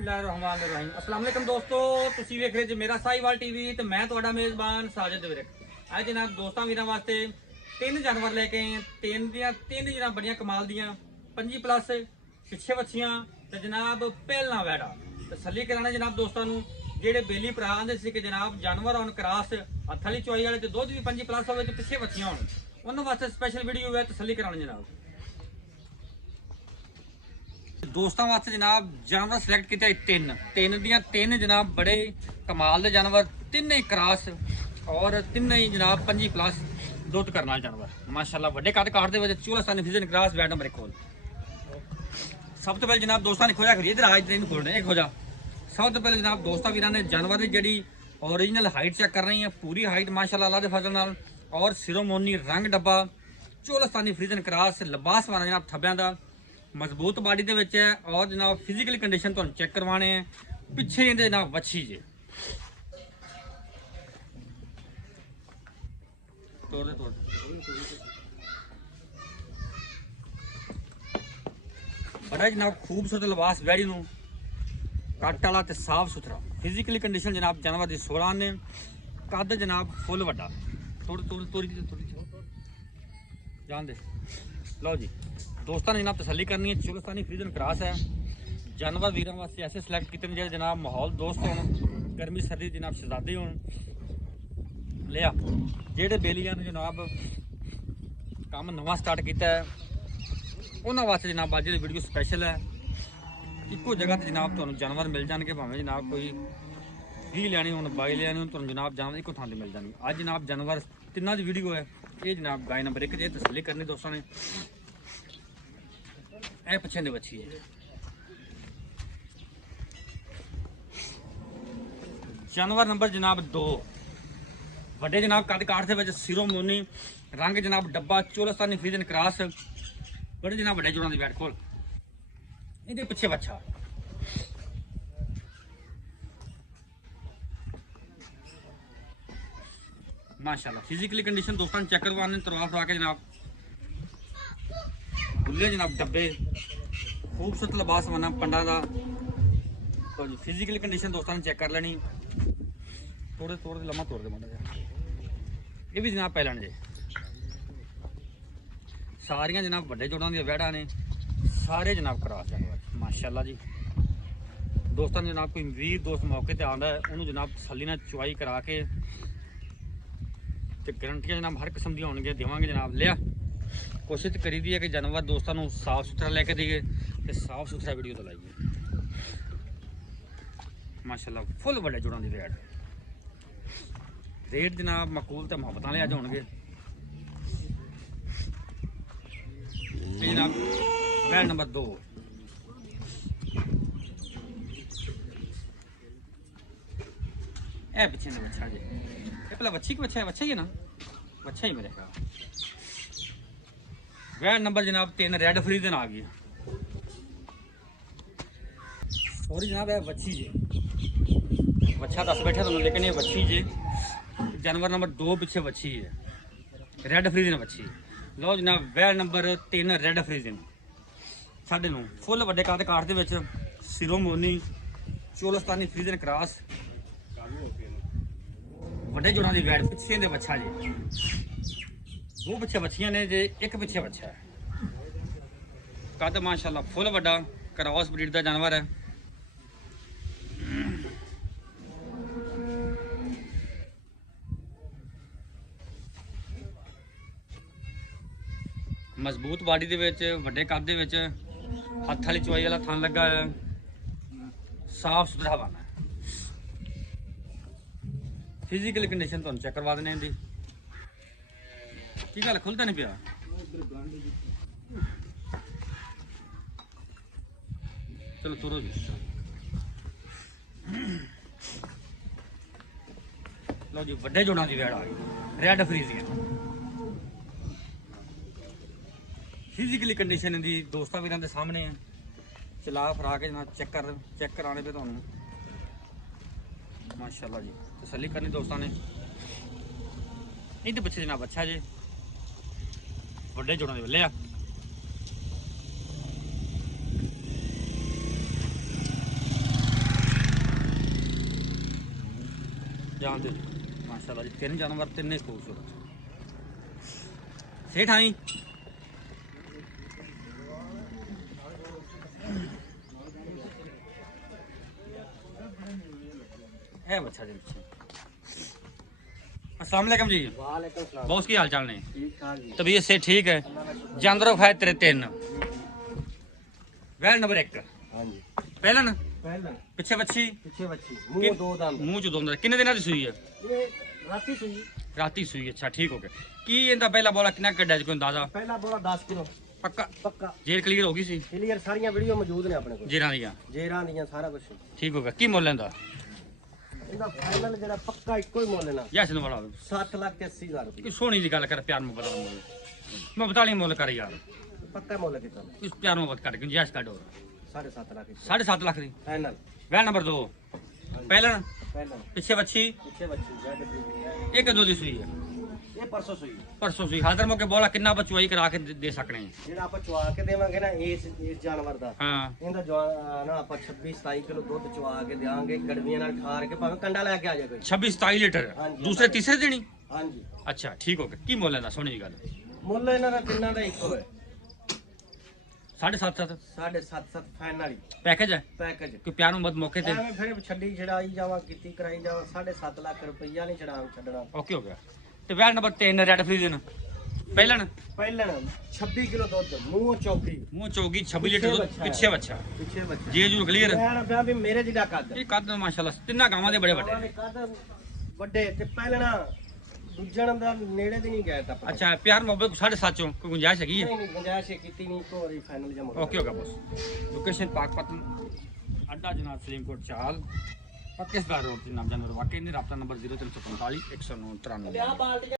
अस्सलाम वालेकुम दोस्तों, ਤੁਸੀਂ ਵੇਖ ਰਹੇ ਜੀ ਮੇਰਾ ਸਾਈਵਾਲ ਟੀਵੀ ਤੇ ਮੈਂ ਤੁਹਾਡਾ ਮੇਜ਼ਬਾਨ ਸਾਜਦ ਵਿਰਕ। ਅੱਜ ਜਨਾਬ ਦੋਸਤਾਂ ਵੀਰਾਂ ਵਾਸਤੇ ਤਿੰਨ ਜਾਨਵਰ ਲੈ ਕੇ ਆਏ ਹਾਂ। ਤਿੰਨ ਜਨਾਬ ਬੜੀਆਂ ਕਮਾਲ ਦੀਆਂ 25 ਪਲੱਸ ਪਿੱਛੇ ਬੱਚੀਆਂ ਤੇ ਜਨਾਬ ਪਹਿਲਾਂ ਵੈੜਾ ਤਸੱਲੀ ਕਰਾਣਾ ਜਨਾਬ ਦੋਸਤਾਂ ਨੂੰ ਜਿਹੜੇ ਬੇਲੀ ਭਰਾ ਆਂਦੇ ਸੀ ਕਿ ਜਨਾਬ ਜਾਨਵਰ ਆਉਣ ਕਰਾਸ ਹੱਥ ਵਾਲੀ ਚੁਆਈ ਵਾਲੇ ਤੇ ਦੁੱਧ ਵੀ 25 ਪਲੱਸ ਹੋਵੇ ਤੇ ਪਿੱਛੇ ਬੱਚੀਆਂ ਹੋਣ, ਉਹਨਾਂ ਵਾਸਤੇ ਸਪੈਸ਼ਲ ਵੀਡੀਓ ਹੈ। ਤਸੱਲੀ ਕਰਾਣਾ ਜਨਾਬ ਦੋਸਤਾਂ ਵਾਸਤੇ ਜਨਾਬ ਜਾਨਵਰ ਸਿਲੈਕਟ ਕੀਤੇ ਤਿੰਨ ਜਨਾਬ ਬੜੇ ਕਮਾਲ ਦੇ ਜਾਨਵਰ, ਤਿੰਨੇ ਹੀ ਕਰਾਸ ਔਰ ਤਿੰਨੇ ਹੀ ਜਨਾਬ 25 ਪਲੱਸ ਦੁੱਧ ਕਰਨ ਵਾਲੇ ਜਾਨਵਰ ਮਾਸ਼ਾਅੱਲਾ ਵੱਡੇ ਕੱਦ ਕਾਠ ਦੇ ਵਿੱਚ ਚੋਲਸਤਾਨੀ ਫਿਜ਼ਨ ਕਰਾਸ ਵੈਟ ਨੰਬਰ 1 ਕੋਲ। ਸਭ ਤੋਂ ਪਹਿਲੇ ਜਨਾਬ ਦੋਸਤਾਂ ਨੇ ਖੋਜਾ ਕਰੀ ਇਧਰ ਆਜ ਨੂੰ ਖੋਲਣੇ ਇਹ ਖੋਜਾ। ਸਭ ਤੋਂ ਪਹਿਲੇ ਜਨਾਬ ਦੋਸਤਾਂ ਵੀਰਾਂ ਨੇ ਜਾਨਵਰ ਦੀ ਜਿਹੜੀ ओरिजिनल हाइट चेक कर रही है, पूरी हाइट माशाल्लाह अल्लाह दे फजल नाल और सिरोमोनी रंग डब्बा चोलस्तानी फ्रीजन क्रॉस लिबास वाला जनाब थब्बियां दा मजबूत बॉडी दे विच है और जनाब फिजिकली कंडीशन तुहानू चेक करवाने हैं। पिछे इहदे जनाब वच्छी जे बड़ा जनाब खूबसूरत लिबास वैड़ी नू कट वाला ते साफ सुथरा फिजिकली कंडीशन जनाब जानवर की 16 ने कद जनाब फुल वड्डा जान दे। लो जी दोस्तों ने जनाब तसल्ली करनी है, चोलस्तानी फ्रीजन क्रॉस है। जानवर वीरों वास्ते ऐसे सिलेक्ट किए जो जनाब माहौल दोस्त हो, गर्मी सर्दी जनाब शहजादे हो लिया। जेडे बेलियां ने जनाब काम नवा स्टार्ट किया है उन्होंने वास्ते जनाब अज की वीडियो स्पैशल है। इको जगह पर जनाब तुहानू जानवर मिल जाएंगे, भावें जनाब कोई ही लैनी हो बाई लैनी हो तुहानू जनाब जानवर इको थां मिल जाएंगे। अज जनाब जानवर तिन्ना दी वीडियो है। ये जनाब गाय नंबर 1 जे तसल्ली करनी दोस्तों ने ए पिछे दे बच्ची है। जानवर नंबर जनाब 2 वड्डे जनाब कद काठ दे विच सिरोमोनी रंग जनाब डब्बा चोलस्तानी फ्रीजन क्रॉस बड़े जनाब वड्डे जोड़ां दी बैठ खोल ਇਹਦੇ ਪਿੱਛੇ ਬੱਚਾ माशाल्लाह फिजिकली कंडीशन दोस्तों चेक करवाने तरवा फरा के जनाब बुल्ले जनाब डब्बे खूबसूरत लिबास बना पंडा का। तो जी फिजिकली कंडीशन दोस्तों ने चेक कर लेनी। थोड़े लम्मा तोड़ दे माड़ा ये भी जनाब पहले जे सारियां जनाब वड्डे जोड़ां दी वैड़ा ने सारे जनाब क्रॉस जानवर माशाल्लाह जी। दोस्तों जनाब कोई वीर दोस्त मौके पर आता है उन्होंने जनाब तसल्ली नाल चुआई करा के ते गारंटियां जनाब हर किस्म दी होणगियां देवांगे जनाब। लिया कोशिश करी दी है कि जानवर दोस्तों को साफ सुथरा लेके दिए ते साफ सुथरा वीडियो तो लाइए माशाल्लाह। फुल बड़े जुड़ां दी वैट रेट जनाब मकूल ते मुहब्बत वाले अज होणगे जनाब। वैट नंबर 2 ए पिछे ने बच्चा जी पहला बच्ची की बच्चा है, बच्चा ही है ना, बच्चा ही मेरे ख्याल। वैट नंबर जनाब 3 रेड फ्रीजन आ गई सॉरी जनाब है बच्ची जी बच्चा दस बैठे तुम लेकिन ये बच्ची जी जानवर नंबर 2 पीछे बच्ची है रेड फ्रीजन बच्ची। लो जनाब वैट नंबर 3 रेड फ्रीजन 9.5 फुल वड्डे कद काठ दे विच सिरोमोनी चोलस्तानी फ्रीजन क्रॉस वड्डे जोड़ां दी वैट पिछे दे बच्चा जी 2 पिछे बच्चियां ने जे एक पिछे बच्चा है। कद माशाल्लाह फुल वड्डा क्रॉस ब्रीड दा जानवर है। मजबूत बॉडी दे विच वड्डे कद दे विच हत्थ वाली चुआई वाला थन लगा है, साफ सुथरा बना है। फिजिकल कंडीशन तुहानू चेक करवा देने दी की गल खुलता नहीं पिया। चलो तुरो जी लो जी वड्डे जोड़ां दी वैड़ आ गई रेड फ्रीजियन। फिजिकली कंडीशन दी दोस्तां वीरां दे सामने है। चला फरा के जनाब चेक कराने पे तुहानू माशाल्लाह जी तसल्ली करनी दोस्तों ने। इहदे पिछे जनाब अच्छा जी वड्डे जोड़ां दे लिया ਜਾਣ ਦੇ ਮਾਸ਼ਾਅੱਲਾ ਜੀ ਤਿੰਨ ਜਾਨਵਰ ਤਿੰਨੇ ਖੂਬਸੂਰਤ ਸੇਠ ਆਈ है अच्छा जी अस्सलाम वालेकुम जी ਵਾਲੇਕੁਮ ਸਲਾਮ बॉस की हाल चाल ने ਠੀਕ ਠਾਕ ਜੀ तबीयत से ठीक है जानवरों खाए तेरे तीन वैल नंबर 1 ਹਾਂਜੀ पहला न ਪਹਿਲਾਂ पिछे बच्ची ਪਿੱਛੇ ਬੱਚੀ ਮੂੰਹ ਦੋ ਦੰਦ मुंह च दोंदा किन्ने दिनां दी सूई है ਇਹ ਰਾਤੀ ਸੂਈ राती सूई अच्छा ठीक हो गया की इंदा पहला बोला कितना कड्डा कोई अंदाजा ਪਹਿਲਾ ਬੋਲਾ 10 ਕਿਲੋ पक्का ਪੱਕਾ जेर क्लियर हो गई सी ਕਲੀਅਰ ਸਾਰੀਆਂ ਵੀਡੀਓ ਮੌਜੂਦ ਨੇ ਆਪਣੇ ਕੋਲ जेरां दियां ਜੇਰਾਂ ਦੀਆਂ ਸਾਰਾ ਕੁਝ ठीक हो गया की मुੱਲ लेंदा ਇਹਦਾ ਫਾਈਨਲ ਜਿਹੜਾ ਪੱਕਾ ਇੱਕੋ ਹੀ ਮੁੱਲ ਨਾ यस न वाला 7 ਲੱਖ ਤੇ 80 ਹਜ਼ਾਰ ਰੁਪਏ कोई सोनी दी गल कर प्यार मुहब्बत वाला मुੱਲ मैं बता ली मुੱਲ कर यार ਪੱਕਾ ਮੁੱਲ ਕੀਤਾ इस प्यार मुहब्बत कर क्यों जैस काटो 7.5 ਲੱਖ 7.5 लाख दी ਫਾਈਨਲ वैल नंबर 2 पहला ਪਹਿਲਾਂ पिछे बच्ची ਪਿੱਛੇ ਬੱਚੀ ਜੈਡ ਦੀ एक दो दी सूई है ਇਹ ਪਰਸੋਂ ਸੂਈ परसों सूई हाजिर मौके बोला किन्ना बचवाई करा के दे सकने हैं ਜਿਹੜਾ ਆਪਾਂ ਚਵਾ ਕੇ ਦੇਵਾਂਗੇ ਨਾ ਇਸ ਜਾਨਵਰ ਦਾ हाँ ਇਹਦਾ ਨਾ ਆਪਾਂ 26 27 ਕਿਲੋ ਦੁੱਧ ਚਵਾ ਕੇ ਦੇਵਾਂਗੇ ਗੜਵੀਆਂ ਨਾਲ ਖਾਰ ਕੇ ਭਾਵੇਂ ਕੰਡਾ ਲੈ ਕੇ ਆ ਜਾਏ ਕੋਈ 26-27 ਲੀटर हाँ जी। दूसरे तीसरे दिन ही ਹਾਂਜੀ अच्छा ठीक हो गया की मोल लेंदा सोनी दी गल ਮੁੱਲ ਇਹਨਾਂ ਦਾ ਤਿੰਨਾਂ ਦਾ ਇੱਕੋ ਹੈ 7.5 7.5 ਫਾਈਨਲ पैकेज है ਪੈਕੇਜ कोई प्यार मुहब्बत मौके ते ਐਵੇਂ ਫਿਰ ਛੱਡੀ ਛੜਾਈ ਜਾਵਾਂ ਕੀਤੀ ਕਰਾਈ ਜਾਵਾਂ 7.5 ਲੱਖ ਰੁਪਈਆ ਨਹੀਂ ਛੱਡਣਾ ओके हो गया ਤੇ ਵੈਲ ਨੰਬਰ 3 ਰੈਡ ਫਰੀ ਦੇਣ ਪਹਿਲਣ ਪਹਿਲਣ 26 ਕਿਲੋ ਦੁੱਧ ਮੂੰਹ ਚੌਕੀ ਮੂੰਹ ਚੌਗੀ 26 ਲੀਟਰ ਦੁੱਧ ਪਿੱਛੇ ਬੱਚਾ ਪਿੱਛੇ ਬੱਚਾ ਜੀ ਜੂ ਕਲੀਅਰ ਮੈਂ ਪਿਆ ਵੀ ਮੇਰੇ ਜਿਹੜਾ ਕੱਦ ਇਹ ਕੱਦ ਮਾਸ਼ਾਅੱਲਾ ਤਿੰਨਾਂ ਗਾਵਾਂ ਦੇ ਬੜੇ ਵੱਡੇ ਉਹਨਾਂ ਦੇ ਕੱਦ ਵੱਡੇ ਤੇ ਪਹਿਲਣਾ ਦੂਜਣ ਦਾ ਨੇੜੇ ਦੀ ਨਹੀਂ ਗਿਆ ਤਾਂ ਅੱਛਾ ਪਿਆਰ ਮੁਹੱਬਤ 7.5 ਚੋਂ ਕੋਈ ਗੁੰਜਾਇਸ਼ ਹੈਗੀ ਹੈ ਨਹੀਂ ਗੁੰਜਾਇਸ਼ ਕੀਤੀ ਨਹੀਂ ਇੱਕ ਵਾਰੀ ਫਾਈਨਲ ਜਮ ओके होगा बॉस लोकेशन पाकपतन अड्डा जनाब सलीमकोट चाल पाकिस्तान रोड से नाम जानवर वाकई ने रब्ता नंबर 0345 109 93